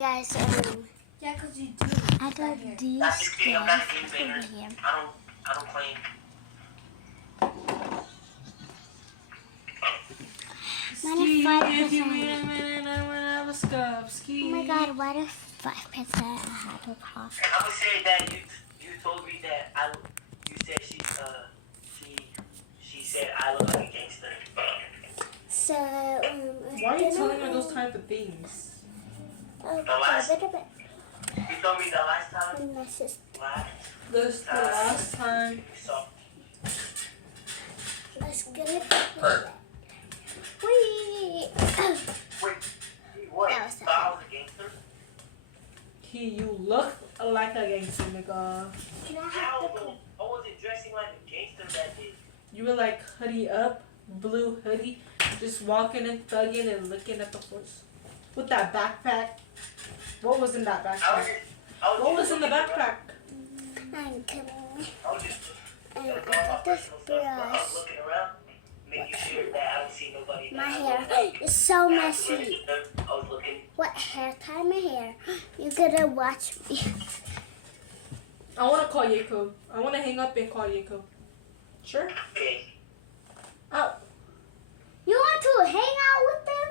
Guys, Yeah, because you do. I got these Not just kidding, I'm not a game guys banger. over here. I don't claim. Minus 5%. Ski. Oh my god, what if 5% I had to cough? I'm gonna say that you told me that you said she said I look like a gangster. So, Why are you telling her those type of things? Oh, You told me the last time. my sister. This the last time. So Let's get it. Wee! wait, what? That was Thought I was a gangster? You look like a gangster, nigga. Can I have How the though? I wasn't dressing like a gangster that day. You were like hoodie up, blue hoodie, just walking and thugging and looking at the horse. With that backpack. What was in that backpack? What was in the backpack? I'm coming. I was just And doing I all my got this personal stuff, but I was brush. looking around, making sure that I don't see nobody. My that I hair look like. is so That I was messy. registered. I was looking. What hair? Tie my hair. You gotta watch me. I want to call Jacob. I want to hang up and call Jacob. Sure? Okay. Oh. You want to hang out with them?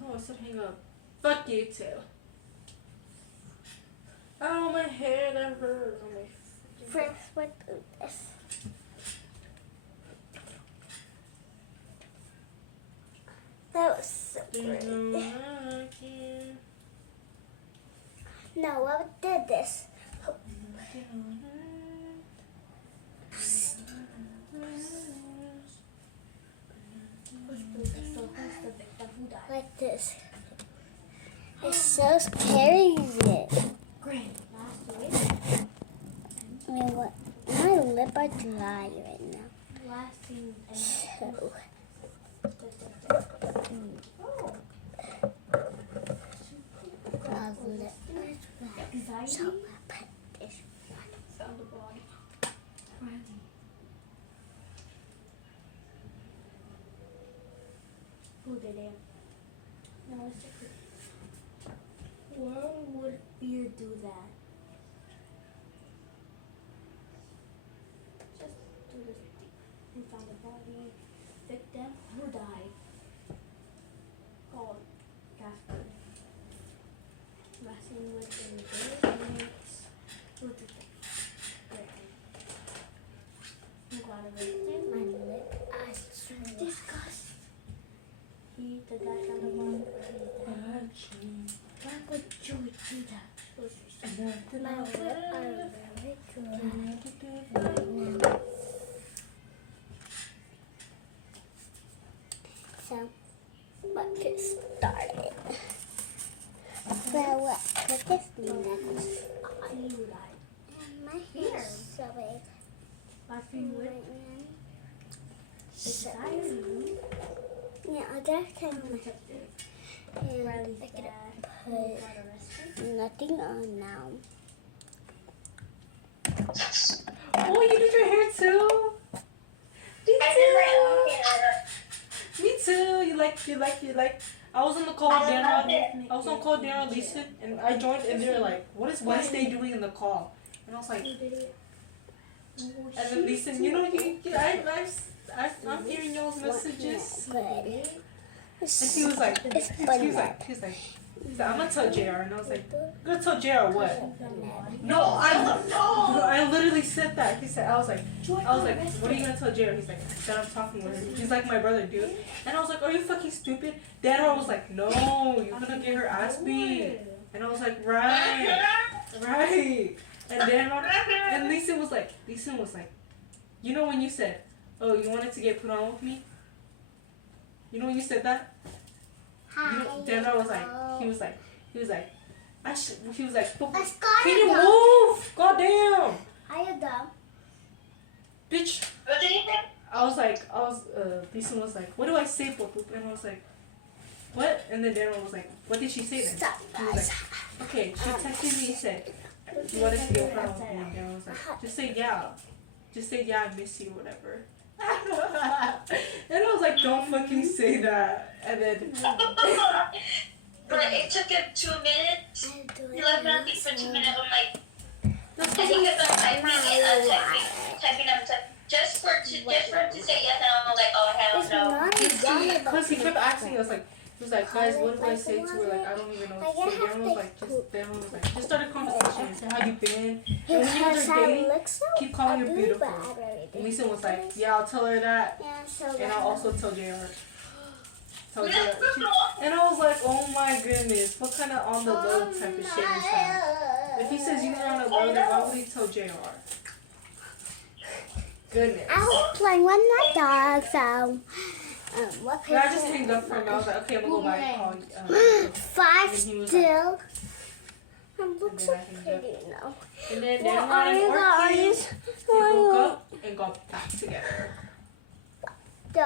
No, I said hang up. Fuck you too. Oh, my hair that hurt. Oh, my First, what is this? That was so There's great. no one here. No, what did this? Like this. It's so scary. Great. I mean, what? My lip are dry right now. Last thing. So, my lip is dry. So, I put this Found the body. Who did it? No, it's secret. Why would fear do that? Just do this. We found the body. Victim who died. Called Casper. Last name was in the who did that? I'm glad I visited. My lip is so Disgust. He, the guy found the body. Why would you do that? My lip are very dry right now. So, let's get started. Well, what is next? You died. My hair is so big. Last thing with So, anxiety. yeah, I just kind of and Riley's I dad could got arrested. put nothing on now. Oh, you did your hair too? Me too. You like. I was on the call with Daniel. I was on call with Daniel Lisa, and I joined, and they were like, "What is Wednesday doing in the call?" And I was like, and then Lisa, I'm hearing y'all's messages. But And he was like, it's he fun. was like, I'm gonna tell JR, and I was like, I'm gonna tell JR what? No, I literally said that. I was like, what are you gonna tell JR? He's like, that I'm talking with her. He's like my brother, dude. And I was like, are you fucking stupid? Dad was like, no, you're gonna get her ass beat. And I was like, right. And then and Lisa was like, you know when you said, oh, you wanted to get put on with me? You know when you said that? Daniel was like, he was like, he was like, can you move? Goddamn, Are you dumb? bitch. Lisa was like, what do I say, Popo? And I was like, what? And then Daniel was like, what did she say then? Stop, He was guys. like, okay, she texted me and said, you wanted to get put on with me? And Daniel was like, just say yeah, I miss you, whatever. And I was like, don't fucking say that. And then But it took him 2 minutes. He left me on the for 2 minutes. I'm like, That's I think it's typing and typing. Just for him to say yes, and I'm like, oh hell no. because he kept asking us like, he was like, guys, what do I say to her? Like, I don't even know what to say. Darren was like, just start a conversation. Say how you been. And when you guys are dating, keep calling her beautiful. And Lisa was like, yeah, I'll tell her that. And I'll also tell JR. And I was like, oh my goodness, what kind of on the low type of shit is that? If he says you were on the low, then why would he tell JR? Goodness. I was playing with my dog, so what And I just hanged up from him. I was like, okay, I'm gonna go back and call five and he was still. It and looks then so I hanged pretty up. now. And then What Dan are and you Orchid, guys? they broke up and got back together. Duh.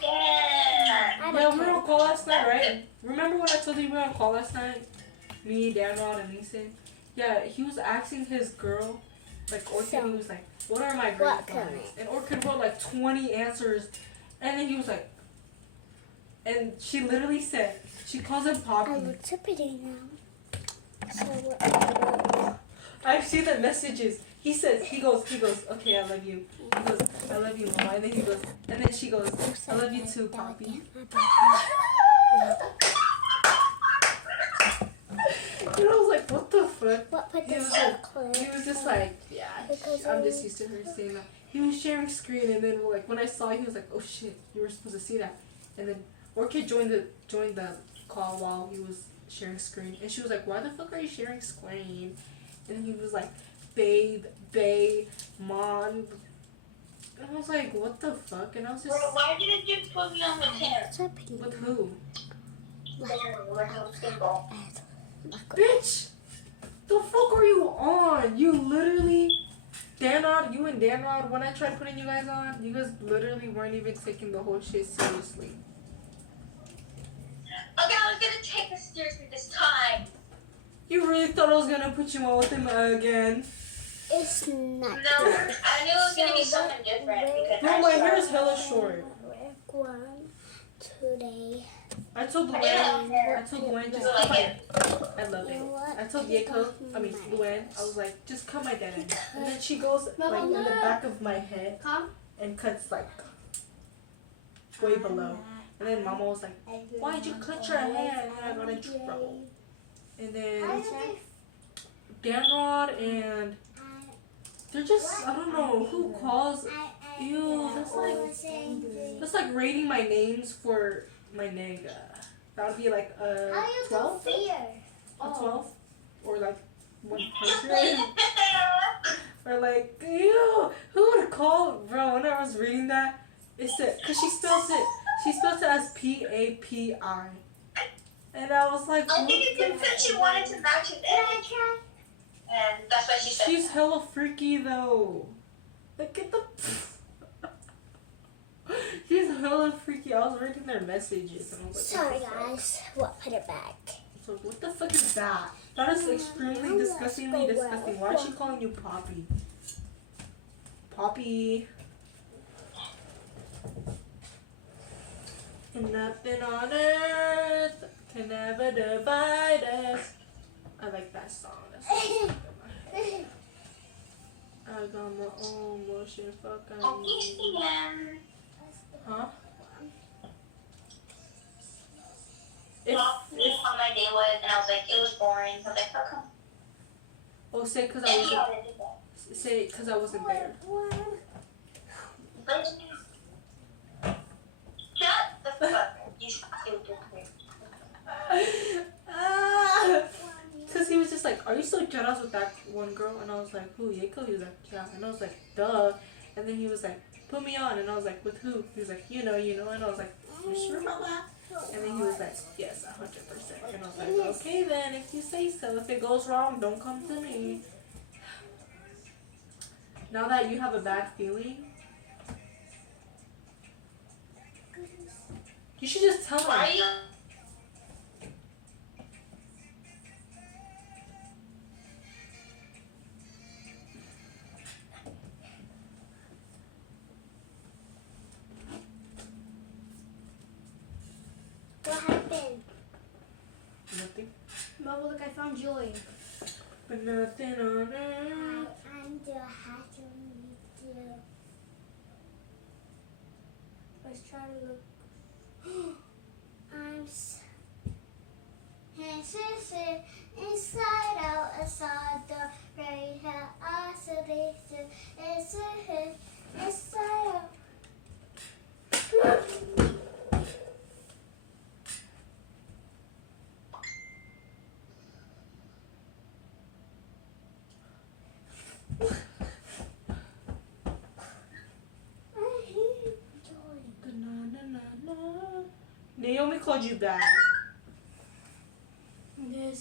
Yeah. Yeah, we were on call last night, right? Remember when I told you we were on call last night? Me, Danrod, and Mason? Yeah, he was asking his girl, like Orchid, he was like, what are my green flags? And Orchid wrote like 20 answers. And then he was like, and she literally said, she calls him I Poppy. look so pretty now. So what? I've seen the messages. He goes, okay, I love you. He goes, I love you, Mama. And then he goes, and then she goes, I love you too, Poppy. And I was like, what the fuck? What put He this was so like, close? he was just like, yeah, I'm just used to her saying that. He was sharing screen, and then like when I saw it, he was like, oh shit, you were supposed to see that. And then Orchid joined the call while he was sharing screen, and she was like, why the fuck are you sharing screen? And he was like, babe, mom. And I was like, what the fuck? And I was just, Why didn't you put me on with him? So pretty. with who? We're single. Bitch! The fuck are you on? You literally, Danrod, you and Danrod, when I tried putting you guys on, you guys literally weren't even taking the whole shit seriously. Okay, I was gonna take this seriously this time. You really thought I was gonna put you on with him again? It's not. No, I knew it was gonna be something different because Bro, my hair is hella short. One today. I told Luann, just You cut like my, it. I love it. I told Luann, I was like, just cut my dead end. And then she goes like in the back of my head and cuts like way below. And then Mama was like, why'd you cut your hair? And I got in trouble. And then Danrod and they're just, I don't know, who calls, ew, that's like rating my names for my nigga. That would be like 12? A 12? Or like 100? Or like, ew, who would call, bro, when I was reading that, it said, cause she spells it as P-A-P-I. And I was like, I think it's because she wanted to match his image. And that's why she said she's hella freaky though. Like, get the. She's hella freaky. I was reading their messages and I was like, Sorry guys. What? Put it back. So what the fuck is that? That is extremely disgustingly disgusting. Why is she calling you Poppy? Poppy. And nothing on earth can ever divide us. I like that song. That's so I got my own motion. Fuck I need. Huh? If how my day was, and I was like, it was boring. I was like, how come? Oh, say because And I he wasn't. already did that. Say because I wasn't there. Shut the fuck up. You stupid. Because he was just like, are you still jealous with that one girl? And I was like, who, Yeko? He was like, yeah. And I was like, duh. And then he was like, put me on. And I was like, with who? He was like, you know. And I was like, you sure about that? And then he was like, yes, 100%. And I was like, okay then, if you say so. If it goes wrong, don't come to me. Now that you have a bad feeling, you should just tell Why are him. you? What happened? Nothing. Mama, look, I found joy. But nothing on earth. I'm the happy too. Let's try to look. I'm inside out, inside the right hand, isolation, inside out. Naomi called you bad.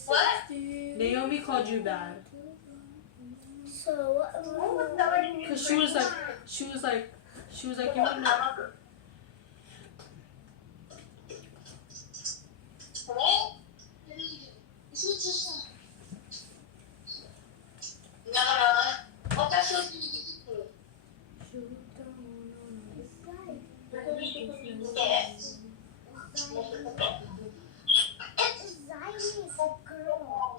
What? Naomi called you bad. So what? Cause she was like, you wouldn't know. What that's supposed to be? Yes. It's Zion's girl.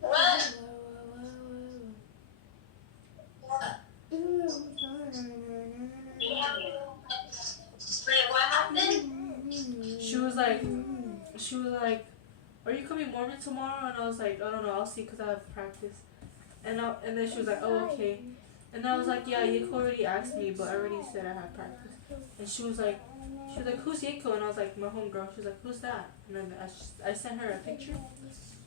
What? Wait, what happened? She was like, are you coming Mormon tomorrow? And I was like, I don't know, I'll see, cause I have practice. And then she was like, oh, okay. And I was like, yeah, Yiko already asked me, but I already said I had practice. And she was like, who's Yiko? And I was like, my homegirl. She was like, who's that? And then I sent her a picture.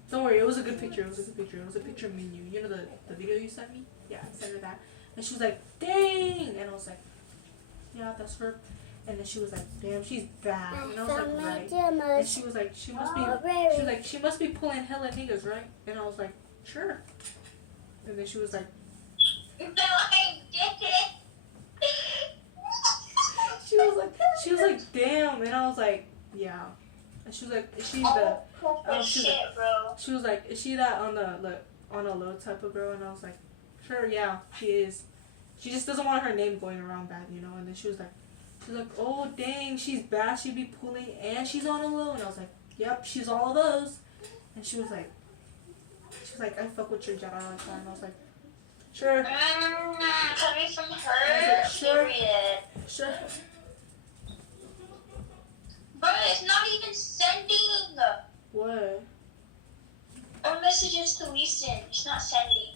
Don't worry, it was a good picture. It was a picture of me and you. You know the video you sent me? Yeah, I sent her that. And she was like, dang! And I was like, yeah, that's her. And then she was like, damn, she's bad. And I was like, right. And she was like, she must be pulling hella niggas, right? And I was like, sure. And then she was like, No, I didn't. she was like, damn. And I was like, yeah. And she was like, is she the? She was like, is she that on a low type of girl? And I was like, sure, yeah, she is. She just doesn't want her name going around bad, you know. And then she was like, oh dang, she's bad. She be pulling and she's on a low. And I was like, yep, she's all of those. And she was like, I fuck with your Jedi all the time. And I was like, sure. Coming from her, like, sure. period. Sure. Bro, it's not even sending. What? Our messages to listen. It's not sending.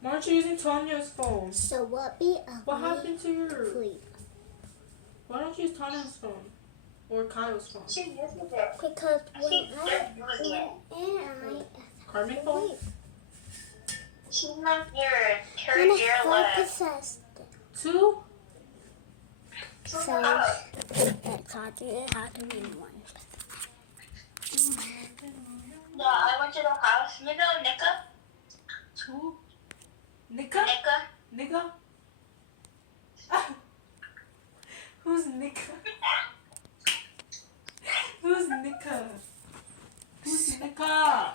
Why aren't you using Tanya's phone? So what be What happened to your? Please. Why don't you use Tanya's phone? Or Kyle's phone? She uses it. Because Carmen phone? She's not here. Her year left. 2? So that taught you how to read one. No, I went to the house. You know Nika? Who? Nika? Nika? Who's Nika? Who's Nika? Who's Nika?